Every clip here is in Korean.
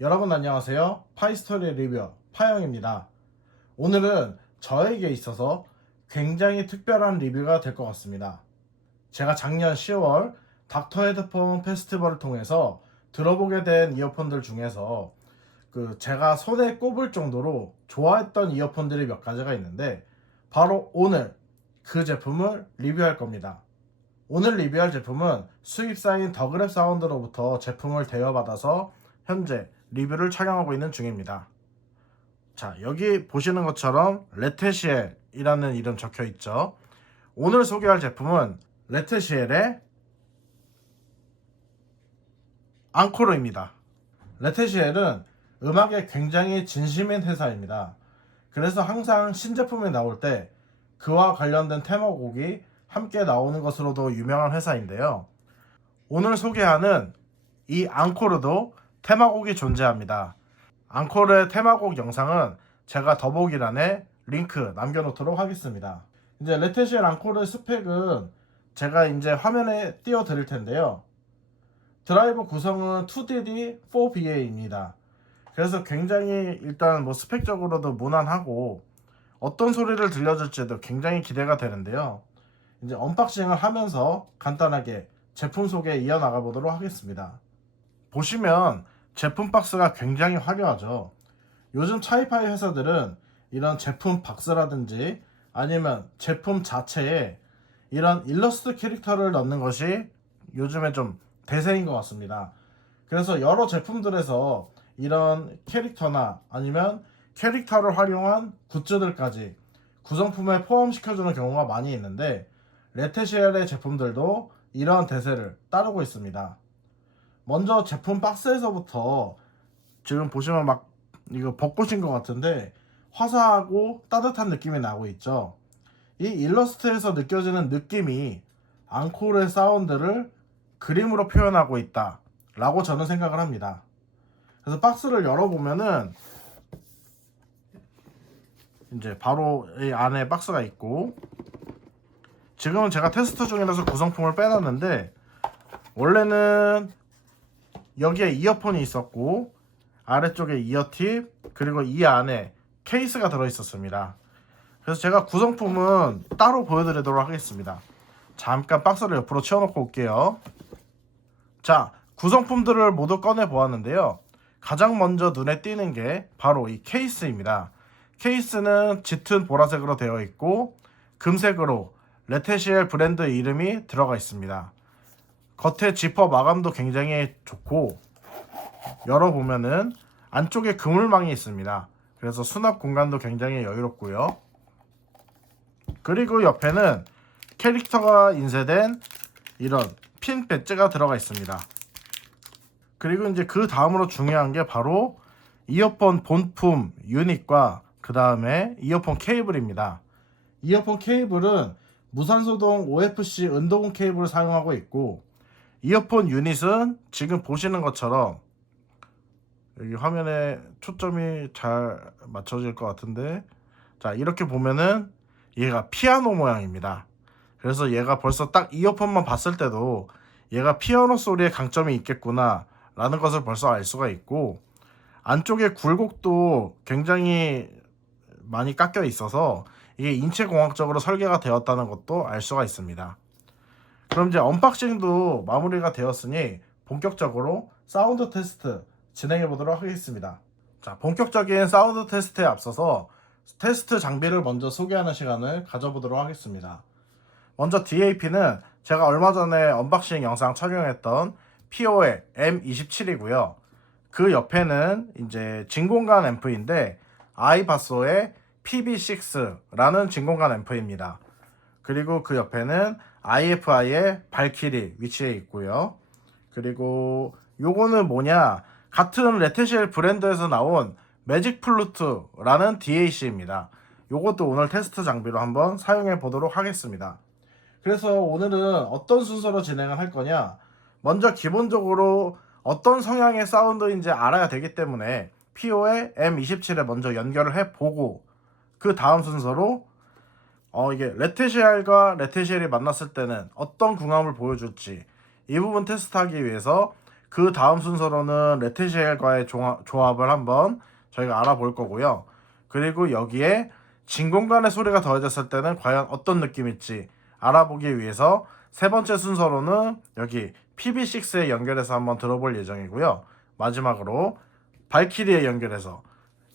여러분 안녕하세요. 파이스토리 리뷰어 파영입니다. 오늘은 저에게 있어서 굉장히 특별한 리뷰가 될 것 같습니다. 제가 작년 10월 닥터 헤드폰 페스티벌을 통해서 들어보게 된 이어폰들 중에서 제가 손에 꼽을 정도로 좋아했던 이어폰들이 몇 가지가 있는데 바로 오늘 그 제품을 리뷰할 겁니다. 오늘 리뷰할 제품은 수입사인 더그랩 사운드로부터 제품을 대여받아서 현재 리뷰를 촬영하고 있는 중입니다. 자, 여기 보시는 것처럼 레테시엘이라는 이름 적혀 있죠. 오늘 소개할 제품은 레테시엘의 앙코르입니다. 레테시엘은 음악에 굉장히 진심인 회사입니다. 그래서 항상 신제품이 나올 때 그와 관련된 테마곡이 함께 나오는 것으로도 유명한 회사인데요. 오늘 소개하는 이 앙코르도 테마곡이 존재합니다. 앙코르의 테마곡 영상은 제가 더보기란에 링크 남겨놓도록 하겠습니다. 이제 레테시엘 앙코르의 스펙은 제가 이제 화면에 띄워 드릴 텐데요. 드라이버 구성은 2DD 4BA입니다. 그래서 굉장히 일단 스펙적으로도 무난하고 어떤 소리를 들려줄지도 굉장히 기대가 되는데요. 이제 언박싱을 하면서 간단하게 제품 소개 이어나가 보도록 하겠습니다. 보시면 제품 박스가 굉장히 화려하죠. 요즘 차이파이 회사들은 이런 제품 박스라든지 아니면 제품 자체에 이런 일러스트 캐릭터를 넣는 것이 요즘에 좀 대세인 것 같습니다. 그래서 여러 제품들에서 이런 캐릭터나 아니면 캐릭터를 활용한 굿즈들까지 구성품에 포함시켜주는 경우가 많이 있는데 레테시엘의 제품들도 이러한 대세를 따르고 있습니다. 먼저 제품 박스에서부터 지금 보시면 막 이거 벚꽃인 것 같은데 화사하고 따뜻한 느낌이 나고 있죠. 이 일러스트에서 느껴지는 느낌이 앙코르의 사운드를 그림으로 표현하고 있다 라고 저는 생각을 합니다. 그래서 박스를 열어보면은 이제 바로 이 안에 박스가 있고, 지금은 제가 테스트 중이라서 구성품을 빼놨는데 원래는 여기에 이어폰이 있었고 아래쪽에 이어팁 그리고 이 안에 케이스가 들어있었습니다. 그래서 제가 구성품은 따로 보여드리도록 하겠습니다. 잠깐 박스를 옆으로 치워놓고 올게요. 자, 구성품들을 모두 꺼내 보았는데요. 가장 먼저 눈에 띄는 게 바로 이 케이스입니다. 케이스는 짙은 보라색으로 되어 있고 금색으로 레테시엘 브랜드 이름이 들어가 있습니다. 겉에 지퍼 마감도 굉장히 좋고 열어보면은 안쪽에 그물망이 있습니다. 그래서 수납 공간도 굉장히 여유롭고요. 그리고 옆에는 캐릭터가 인쇄된 이런 핀 배지가 들어가 있습니다. 그리고 이제 그 다음으로 중요한 게 바로 이어폰 본품 유닛과 그 다음에 이어폰 케이블입니다. 이어폰 케이블은 무산소동 OFC 은도금 케이블을 사용하고 있고, 이어폰 유닛은 지금 보시는 것처럼 여기 화면에 초점이 잘 맞춰질 것 같은데, 자, 이렇게 보면은 얘가 피아노 모양입니다. 그래서 얘가 벌써 딱 이어폰만 봤을 때도 얘가 피아노 소리에 강점이 있겠구나 라는 것을 벌써 알 수가 있고, 안쪽에 굴곡도 굉장히 많이 깎여 있어서 이게 인체공학적으로 설계가 되었다는 것도 알 수가 있습니다. 그럼 이제 언박싱도 마무리가 되었으니 본격적으로 사운드 테스트 진행해 보도록 하겠습니다. 자, 본격적인 사운드 테스트에 앞서서 테스트 장비를 먼저 소개하는 시간을 가져보도록 하겠습니다. 먼저 DAP는 제가 얼마 전에 언박싱 영상 촬영했던 PO의 M27이고요. 그 옆에는 이제 진공관 앰프인데 아이바소의 PB6라는 진공관 앰프입니다. 그리고 그 옆에는 IFI의 발키리 위치해 있고요. 그리고 요거는 뭐냐, 같은 레테시엘 브랜드에서 나온 매직 플루트라는 DAC입니다. 요것도 오늘 테스트 장비로 한번 사용해 보도록 하겠습니다. 그래서 오늘은 어떤 순서로 진행을 할 거냐, 먼저 기본적으로 어떤 성향의 사운드인지 알아야 되기 때문에 PO의 M27에 먼저 연결을 해보고, 그 다음 순서로 이게 레테시엘과 레테시엘이 만났을 때는 어떤 궁합을 보여줄지 이 부분 테스트하기 위해서 그 다음 순서로는 레테시엘과의 조합을 한번 저희가 알아볼 거고요. 그리고 여기에 진공관의 소리가 더해졌을 때는 과연 어떤 느낌일지 알아보기 위해서 세 번째 순서로는 여기 PB6에 연결해서 한번 들어볼 예정이고요. 마지막으로 발키리에 연결해서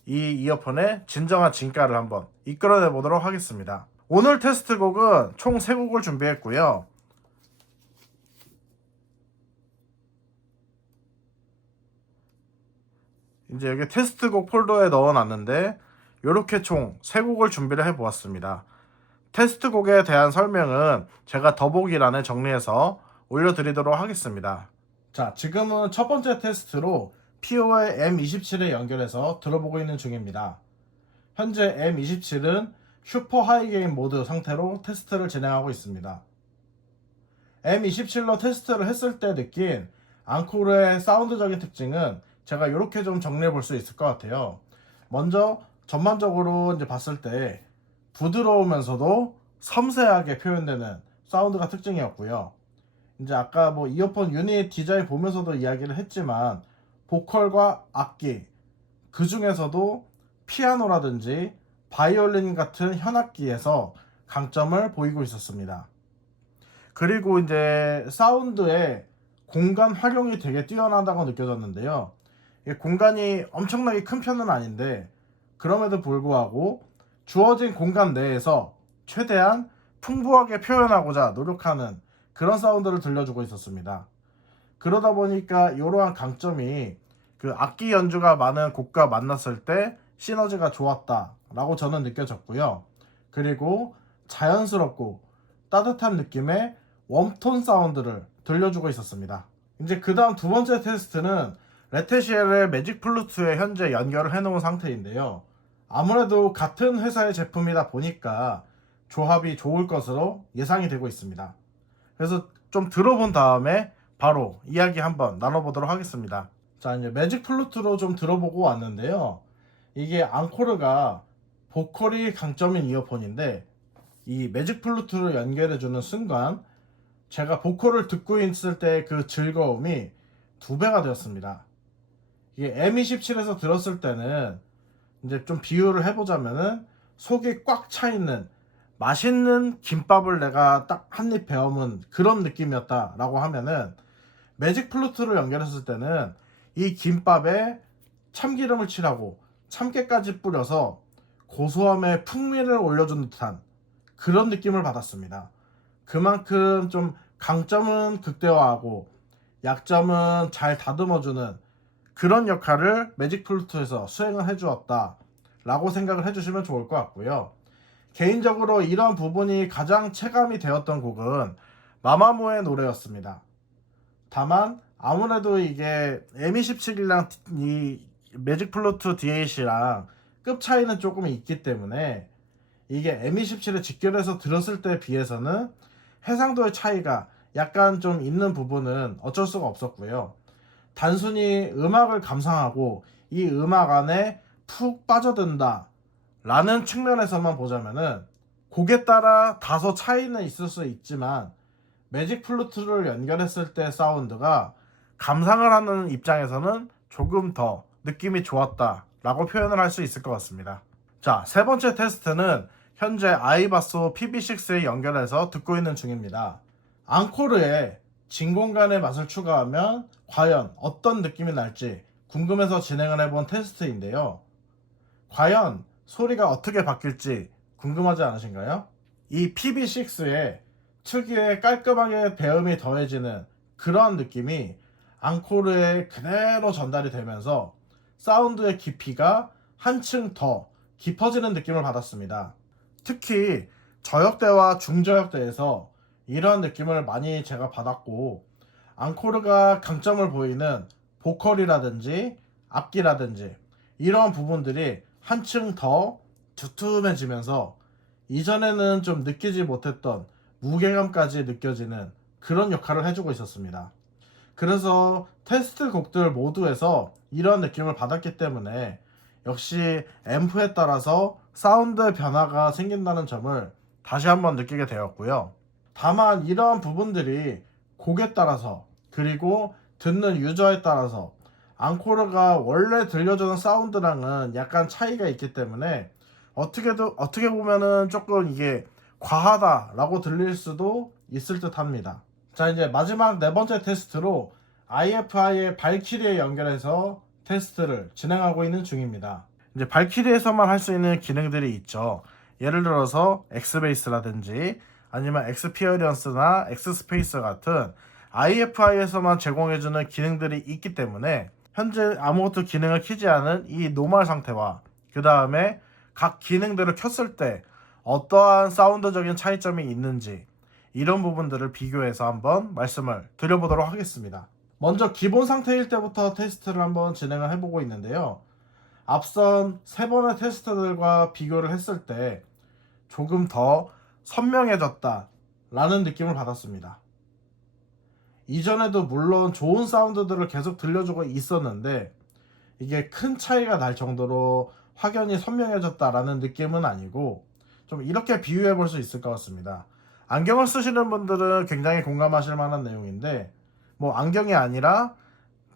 이 이어폰의 진정한 진가를 한번 이끌어내 보도록 하겠습니다. 오늘 테스트 곡은 총 3곡을 준비했고요. 이제 여기 테스트곡 폴더에 넣어놨는데 이렇게 총 3곡을 준비를 해보았습니다. 테스트곡에 대한 설명은 제가 더보기란에 정리해서 올려드리도록 하겠습니다. 자, 지금은 첫 번째 테스트로 PO의 M27에 연결해서 들어보고 있는 중입니다. 현재 M27은 슈퍼 하이게인 모드 상태로 테스트를 진행하고 있습니다. M27로 테스트를 했을 때 느낀 앙코르의 사운드적인 특징은 제가 이렇게 좀 정리해 볼 수 있을 것 같아요. 먼저 전반적으로 이제 봤을 때 부드러우면서도 섬세하게 표현되는 사운드가 특징이었고요. 이제 아까 뭐 이어폰 유닛 디자인 보면서도 이야기를 했지만 보컬과 악기, 그 중에서도 피아노라든지 바이올린 같은 현악기에서 강점을 보이고 있었습니다. 그리고 이제 사운드의 공간 활용이 되게 뛰어나다고 느껴졌는데요. 공간이 엄청나게 큰 편은 아닌데 그럼에도 불구하고 주어진 공간 내에서 최대한 풍부하게 표현하고자 노력하는 그런 사운드를 들려주고 있었습니다. 그러다 보니까 이러한 강점이 그 악기 연주가 많은 곡과 만났을 때 시너지가 좋았다라고 저는 느껴졌고요. 그리고 자연스럽고 따뜻한 느낌의 웜톤 사운드를 들려주고 있었습니다. 이제 그 다음 두 번째 테스트는 레테시엘의 매직 플루트에 현재 연결을 해놓은 상태인데요. 아무래도 같은 회사의 제품이다 보니까 조합이 좋을 것으로 예상이 되고 있습니다. 그래서 좀 들어본 다음에 바로 이야기 한번 나눠보도록 하겠습니다. 자, 이제 매직 플루트로 좀 들어보고 왔는데요. 이게 앙코르가 보컬이 강점인 이어폰인데 이 매직 플루트로 연결해주는 순간 제가 보컬을 듣고 있을 때 그 즐거움이 2배가 되었습니다. 이게 M27에서 들었을 때는 이제 좀 비유를 해보자면은 속이 꽉 차 있는 맛있는 김밥을 내가 딱 한 입 베어문 그런 느낌이었다라고 하면은 매직 플루트로 연결했을 때는 이 김밥에 참기름을 칠하고 참깨까지 뿌려서 고소함에 풍미를 올려준 듯한 그런 느낌을 받았습니다. 그만큼 좀 강점은 극대화하고 약점은 잘 다듬어주는 그런 역할을 매직 플루트에서 수행을 해주었다 라고 생각을 해주시면 좋을 것 같고요. 개인적으로 이런 부분이 가장 체감이 되었던 곡은 마마무의 노래였습니다. 다만 아무래도 이게 M27이랑 이 매직 플루트 D8이랑 급 차이는 조금 있기 때문에 이게 M27에 직결해서 들었을 때에 비해서는 해상도의 차이가 약간 좀 있는 부분은 어쩔 수가 없었고요. 단순히 음악을 감상하고 이 음악 안에 푹 빠져든다 라는 측면에서만 보자면은 곡에 따라 다소 차이는 있을 수 있지만 매직 플루트를 연결했을 때 사운드가 감상을 하는 입장에서는 조금 더 느낌이 좋았다 라고 표현을 할 수 있을 것 같습니다. 자, 세 번째 테스트는 현재 아이바소 PB6에 연결해서 듣고 있는 중입니다. 앙코르에 진공관의 맛을 추가하면 과연 어떤 느낌이 날지 궁금해서 진행을 해본 테스트인데요. 과연 소리가 어떻게 바뀔지 궁금하지 않으신가요? 이 PB6에 특유의 깔끔하게 배음이 더해지는 그러한 느낌이 앙코르에 그대로 전달이 되면서 사운드의 깊이가 한층 더 깊어지는 느낌을 받았습니다. 특히 저역대와 중저역대에서 이러한 느낌을 많이 제가 받았고 앙코르가 강점을 보이는 보컬이라든지 악기라든지 이런 부분들이 한층 더 두툼해지면서 이전에는 좀 느끼지 못했던 무게감까지 느껴지는 그런 역할을 해주고 있었습니다. 그래서 테스트 곡들 모두에서 이런 느낌을 받았기 때문에 역시 앰프에 따라서 사운드의 변화가 생긴다는 점을 다시 한번 느끼게 되었고요. 다만 이러한 부분들이 곡에 따라서 그리고 듣는 유저에 따라서 앙코르가 원래 들려주는 사운드랑은 약간 차이가 있기 때문에 어떻게 보면은 조금 이게 과하다라고 들릴 수도 있을 듯 합니다. 자, 이제 마지막 네 번째 테스트로 IFI의 발키리에 연결해서 테스트를 진행하고 있는 중입니다. 이제 발키리에서만 할 수 있는 기능들이 있죠. 예를 들어서 엑스베이스라든지 아니면 엑스피어리언스나 엑스스페이스 같은 IFI에서만 제공해주는 기능들이 있기 때문에 현재 아무것도 기능을 켜지 않은 이 노멀 상태와 그 다음에 각 기능들을 켰을 때 어떠한 사운드적인 차이점이 있는지 이런 부분들을 비교해서 한번 말씀을 드려보도록 하겠습니다. 먼저 기본 상태일 때부터 테스트를 한번 진행을 해보고 있는데요. 앞선 3번의 테스트들과 비교를 했을 때 조금 더 선명해졌다 라는 느낌을 받았습니다. 이전에도 물론 좋은 사운드들을 계속 들려주고 있었는데 이게 큰 차이가 날 정도로 확연히 선명해졌다라는 느낌은 아니고 좀 이렇게 비유해 볼 수 있을 것 같습니다. 안경을 쓰시는 분들은 굉장히 공감하실 만한 내용인데 뭐 안경이 아니라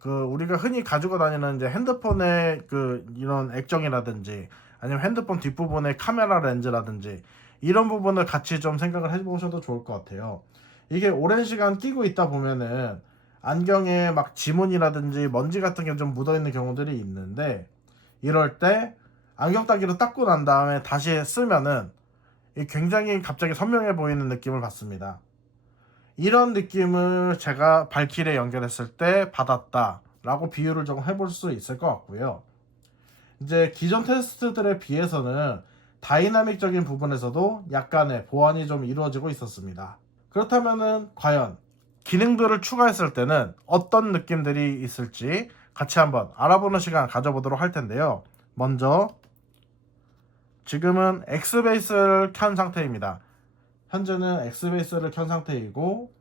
우리가 흔히 가지고 다니는 이제 핸드폰의 이런 액정이라든지 아니면 핸드폰 뒷부분의 카메라 렌즈라든지 이런 부분을 같이 좀 생각을 해보셔도 좋을 것 같아요. 이게 오랜 시간 끼고 있다 보면은 안경에 막 지문이라든지 먼지 같은 게 좀 묻어 있는 경우들이 있는데 이럴 때 안경 따기로 닦고 난 다음에 다시 쓰면은 굉장히 갑자기 선명해 보이는 느낌을 받습니다. 이런 느낌을 제가 발키리에 연결했을 때 받았다 라고 비유를 좀 해볼 수 있을 것 같고요. 이제 기존 테스트들에 비해서는 다이나믹적인 부분에서도 약간의 보완이 좀 이루어지고 있었습니다. 그렇다면은 과연 기능들을 추가했을 때는 어떤 느낌들이 있을지 같이 한번 알아보는 시간 가져보도록 할 텐데요. 먼저 지금은 엑스베이스를 켠 상태입니다. 현재는 엑스베이스를 켠 상태이고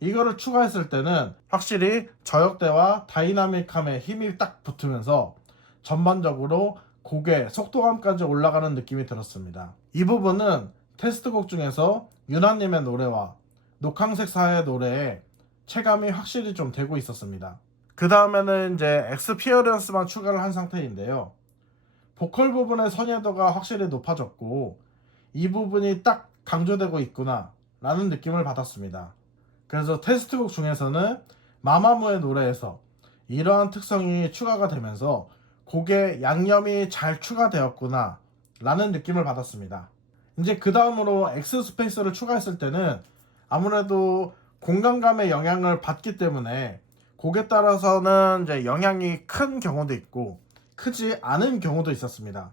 이거를 추가했을 때는 확실히 저역대와 다이나믹함에 힘이 딱 붙으면서 전반적으로 곡의 속도감까지 올라가는 느낌이 들었습니다. 이 부분은 테스트곡 중에서 유나님의 노래와 녹황색 사의 노래에 체감이 확실히 좀 되고 있었습니다. 그 다음에는 이제 엑스피어리언스만 추가를 한 상태인데요. 보컬 부분의 선회도가 확실히 높아졌고 이 부분이 딱 강조되고 있구나 라는 느낌을 받았습니다. 그래서 테스트곡 중에서는 마마무의 노래에서 이러한 특성이 추가가 되면서 곡에 양념이 잘 추가되었구나 라는 느낌을 받았습니다. 이제 그 다음으로 엑스스페이스를 추가했을 때는 아무래도 공간감의 영향을 받기 때문에 곡에 따라서는 이제 영향이 큰 경우도 있고 크지 않은 경우도 있었습니다.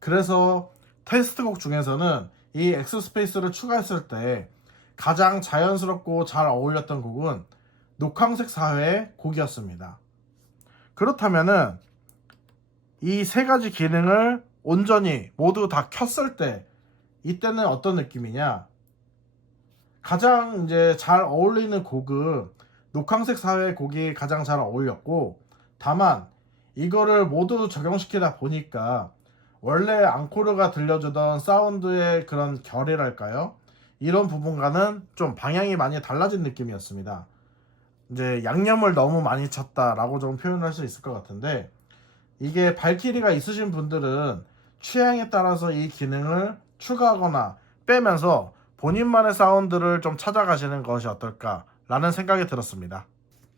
그래서 테스트곡 중에서는 이 엑스스페이스를 추가했을 때 가장 자연스럽고 잘 어울렸던 곡은 녹황색 사회의 곡이었습니다. 그렇다면은 이 세 가지 기능을 온전히 모두 다 켰을 때 이때는 어떤 느낌이냐? 가장 이제 잘 어울리는 곡은 녹황색 사회의 곡이 가장 잘 어울렸고 다만 이거를 모두 적용시키다 보니까 원래 앙코르가 들려주던 사운드의 그런 결이랄까요? 이런 부분과는 좀 방향이 많이 달라진 느낌이었습니다. 이제 양념을 너무 많이 쳤다라고 좀 표현할 수 있을 것 같은데 이게 발키리가 있으신 분들은 취향에 따라서 이 기능을 추가하거나 빼면서 본인만의 사운드를 좀 찾아가시는 것이 어떨까라는 생각이 들었습니다.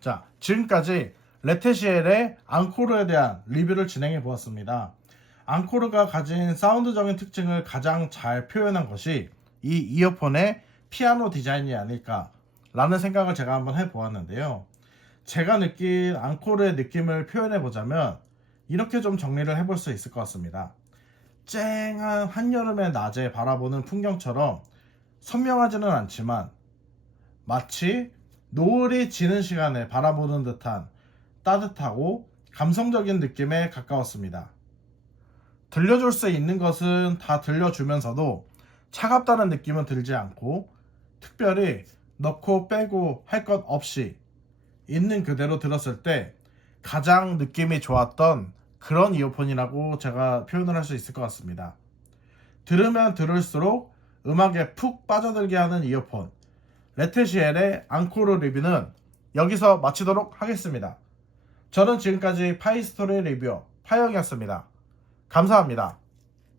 자, 지금까지 레테시엘의 앙코르에 대한 리뷰를 진행해 보았습니다. 앙코르가 가진 사운드적인 특징을 가장 잘 표현한 것이 이 이어폰의 피아노 디자인이 아닐까 라는 생각을 제가 한번 해보았는데요. 제가 느낀 앙코르의 느낌을 표현해 보자면 이렇게 좀 정리를 해볼 수 있을 것 같습니다. 쨍한 한여름의 낮에 바라보는 풍경처럼 선명하지는 않지만 마치 노을이 지는 시간에 바라보는 듯한 따뜻하고 감성적인 느낌에 가까웠습니다. 들려줄 수 있는 것은 다 들려주면서도 차갑다는 느낌은 들지 않고 특별히 넣고 빼고 할 것 없이 있는 그대로 들었을 때 가장 느낌이 좋았던 그런 이어폰이라고 제가 표현을 할 수 있을 것 같습니다. 들으면 들을수록 음악에 푹 빠져들게 하는 이어폰 레테시엘의 앙코르 리뷰는 여기서 마치도록 하겠습니다. 저는 지금까지 파이스토리 리뷰어 파영이었습니다. 감사합니다.